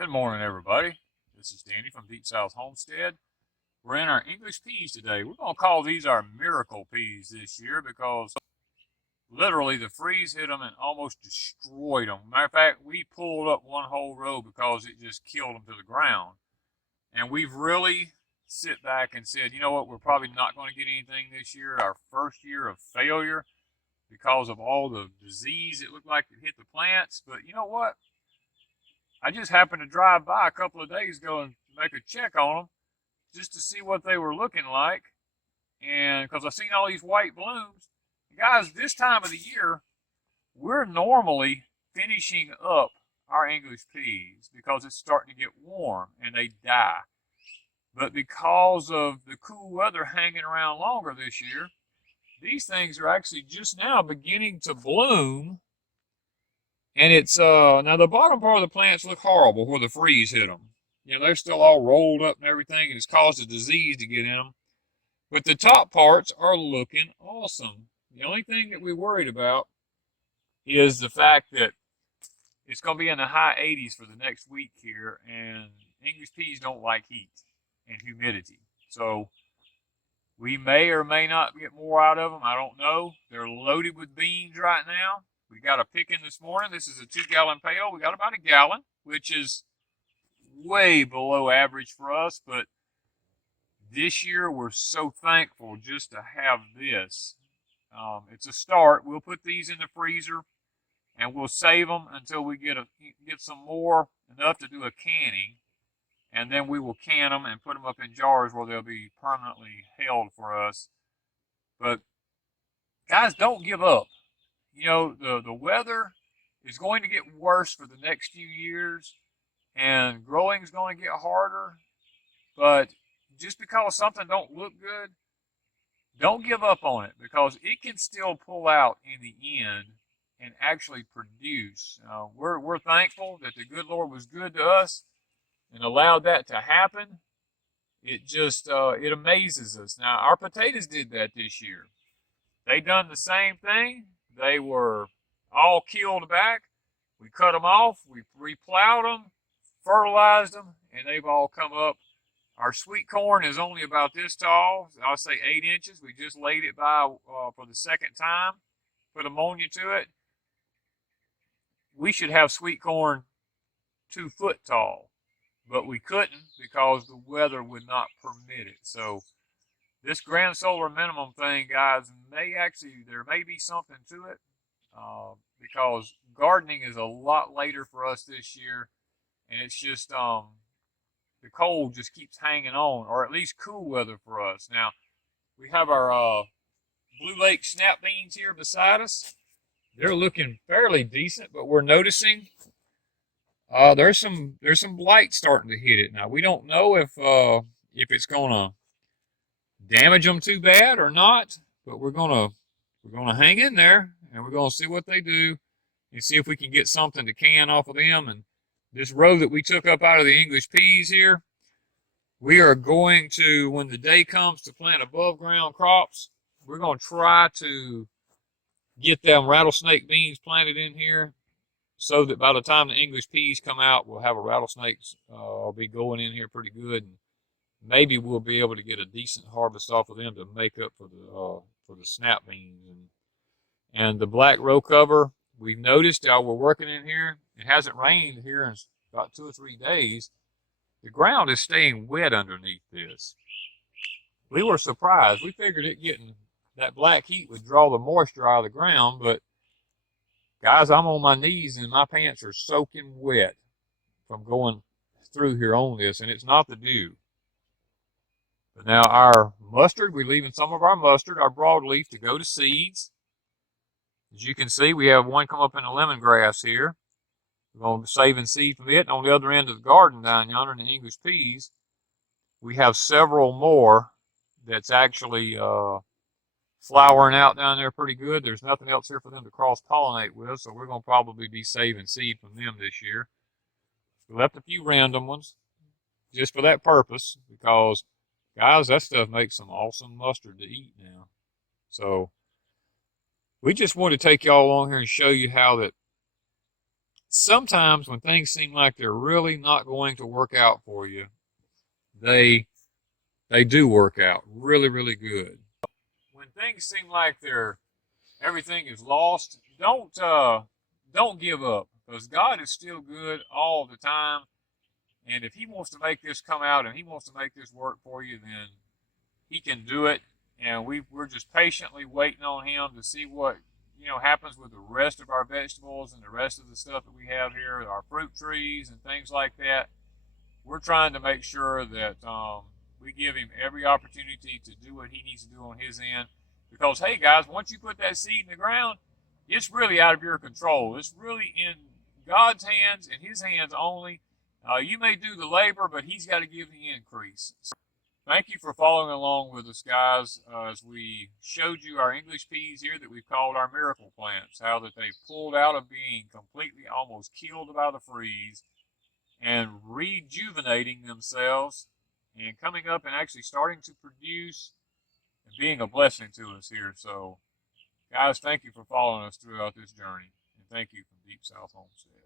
Good morning, everybody. This is Danny from Deep South Homestead. We're in our English peas today. We're going to call these our miracle peas this year because literally the freeze hit them and almost destroyed them. Matter of fact, we pulled up one whole row because it just killed them to the ground. And we've really sit back and said, you know what, we're probably not going to get anything this year. Our first year of failure because of all the disease it looked like it hit the plants. But you know what? I just happened to drive by a couple of days ago and make a check on them just to see what they were looking like. And because I've seen all these white blooms. Guys, this time of the year, we're normally finishing up our English peas because it's starting to get warm and they die. But because of the cool weather hanging around longer this year, these things are actually just now beginning to bloom. And it's, now the bottom part of the plants look horrible where the freeze hit them. You know, they're still all rolled up and everything, and it's caused a disease to get in them. But the top parts are looking awesome. The only thing that we worried about is the fact that it's going to be in the high 80s for the next week here, and English peas don't like heat and humidity. So we may or may not get more out of them. I don't know. They're loaded with beans right now. We got a picking this morning. This is a 2-gallon pail. We got about a gallon, which is way below average for us. But this year, we're so thankful just to have this. It's a start. We'll put these in the freezer, and we'll save them until we get some more, enough to do a canning. And then we will can them and put them up in jars where they'll be permanently held for us. But, guys, don't give up. You know, the weather is going to get worse for the next few years, and growing is going to get harder. But just because something don't look good, don't give up on it because it can still pull out in the end and actually produce. We're thankful that the good Lord was good to us and allowed that to happen. It just it amazes us. Now our potatoes did that this year. They done the same thing. They were all killed back. We cut them off. We replowed them, fertilized them, and they've all come up. Our sweet corn is only about this tall. I'll say 8 inches. We just laid it by for the second time. Put ammonia to it. We should have sweet corn 2 foot tall, but we couldn't because the weather would not permit it. So this grand solar minimum thing, guys, there may be something to it because gardening is a lot later for us this year, and it's just the cold just keeps hanging on, or at least cool weather for us. Now we have our Blue Lake snap beans here beside us. They're looking fairly decent, but we're noticing there's some blight starting to hit it. Now we don't know if it's gonna damage them too bad or not, but we're gonna hang in there and we're gonna see what they do and see if we can get something to can off of them. And this row that we took up out of the English peas here, we are going to, when the day comes to plant above ground crops, we're going to try to get them rattlesnake beans planted in here so that by the time the English peas come out, we'll have a rattlesnakes be going in here pretty good. And maybe we'll be able to get a decent harvest off of them to make up for the snap beans. And the black row cover, we've noticed while we're working in here, it hasn't rained here in about 2 or 3 days. The ground is staying wet underneath this. We were surprised. We figured that black heat would draw the moisture out of the ground, but guys, I'm on my knees and my pants are soaking wet from going through here on this, and it's not the dew. But now our mustard, we're leaving some of our mustard, our broadleaf, to go to seeds. As you can see, we have one come up in the lemongrass here. We're going to save and seed from it. And on the other end of the garden down yonder in the English peas, we have several more that's actually flowering out down there pretty good. There's nothing else here for them to cross-pollinate with, so we're going to probably be saving seed from them this year. We left a few random ones just for that purpose because, guys, that stuff makes some awesome mustard to eat now. So we just want to take y'all along here and show you how that sometimes when things seem like they're really not going to work out for you, they do work out really, really good. When things seem like everything is lost, don't give up, because God is still good all the time. And if He wants to make this come out and He wants to make this work for you, then He can do it. And we're just patiently waiting on Him to see what happens with the rest of our vegetables and the rest of the stuff that we have here, our fruit trees and things like that. We're trying to make sure that we give Him every opportunity to do what He needs to do on His end. Because, hey, guys, once you put that seed in the ground, it's really out of your control. It's really in God's hands and His hands only. You may do the labor, but He's got to give the increase. Thank you for following along with us, guys, as we showed you our English peas here that we've called our miracle plants, how that they pulled out of being completely almost killed by the freeze and rejuvenating themselves and coming up and actually starting to produce and being a blessing to us here. So, guys, thank you for following us throughout this journey, and thank you from Deep South Homestead.